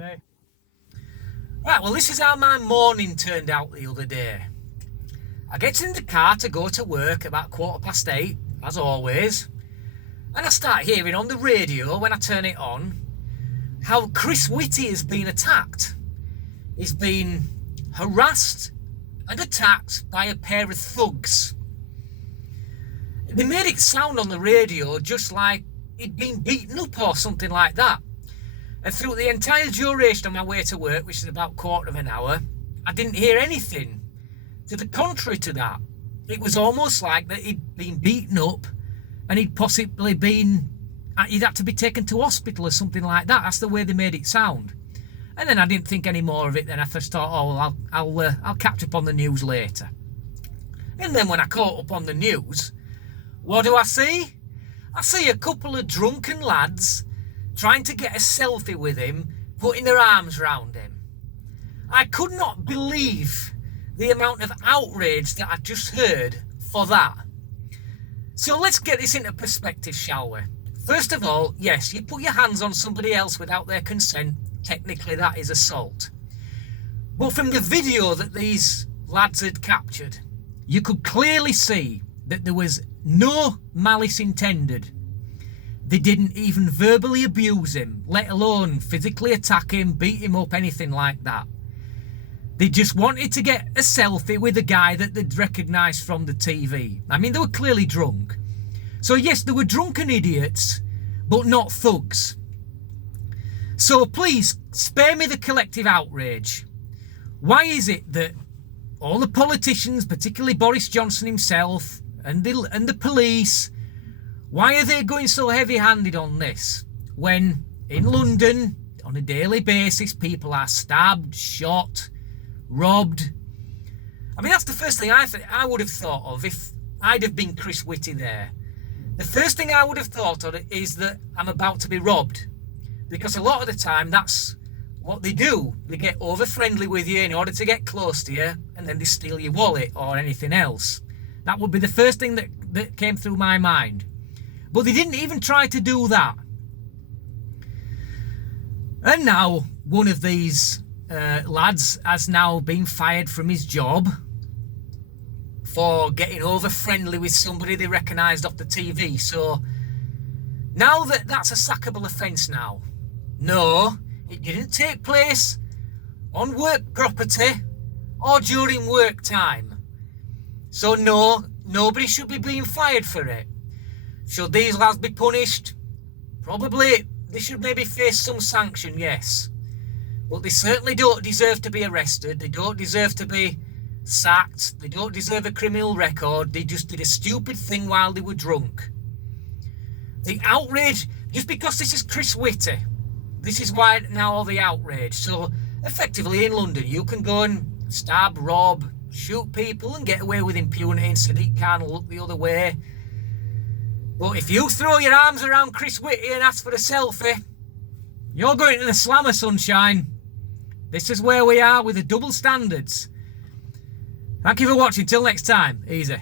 Right. Right, well, this is how my morning turned out the other day. I get in the car to go to work about 8:15, as always, and I start hearing on the radio, when I turn it on, how Chris Whitty has been attacked. He's been harassed and attacked by a pair of thugs. They made it sound on the radio just like he'd been beaten up or something like that. And through the entire duration of my way to work, which is about quarter of an hour, I didn't hear anything to the contrary to that. It was almost like that he'd been beaten up and he'd possibly he'd had to be taken to hospital or something like that. That's the way they made it sound. And then I didn't think any more of it. Then I first thought, oh, well, I'll catch up on the news later. And then when I caught up on the news, what do I see? I see a couple of drunken lads trying to get a selfie with him, putting their arms round him. I could not believe the amount of outrage that I just heard for that. So let's get this into perspective, shall we? First of all, yes, you put your hands on somebody else without their consent. Technically, that is assault. But from the video that these lads had captured, you could clearly see that there was no malice intended. They didn't even verbally abuse him, let alone physically attack him, beat him up, anything like that. They just wanted to get a selfie with a guy that they'd recognised from the TV. I mean, they were clearly drunk. So yes, they were drunken idiots, but not thugs. So please, spare me the collective outrage. Why is it that all the politicians, particularly Boris Johnson himself, and the police, why are they going so heavy-handed on this? When in London, on a daily basis, people are stabbed, shot, robbed. I mean, that's the first thing I would have thought of if I'd have been Chris Whitty there. The first thing I would have thought of is that I'm about to be robbed. Because a lot of the time, that's what they do. They get over-friendly with you in order to get close to you, and then they steal your wallet or anything else. That would be the first thing that came through my mind. But they didn't even try to do that. And now, one of these lads has now been fired from his job for getting over-friendly with somebody they recognised off the TV. So, now that's a sackable offence now. No, it didn't take place on work property or during work time. So no, nobody should be being fired for it. Should these lads be punished? Probably they should maybe face some sanction, yes. But they certainly don't deserve to be arrested. They don't deserve to be sacked. They don't deserve a criminal record. They just did a stupid thing while they were drunk. The outrage, just because this is Chris Whitty, this is why now all the outrage. So effectively in London, you can go and stab, rob, shoot people and get away with impunity, and Sadiq Khan will look the other way. But if you throw your arms around Chris Whitty and ask for a selfie, you're going to the slammer, sunshine. This is where we are with the double standards. Thank you for watching. Till next time. Easy.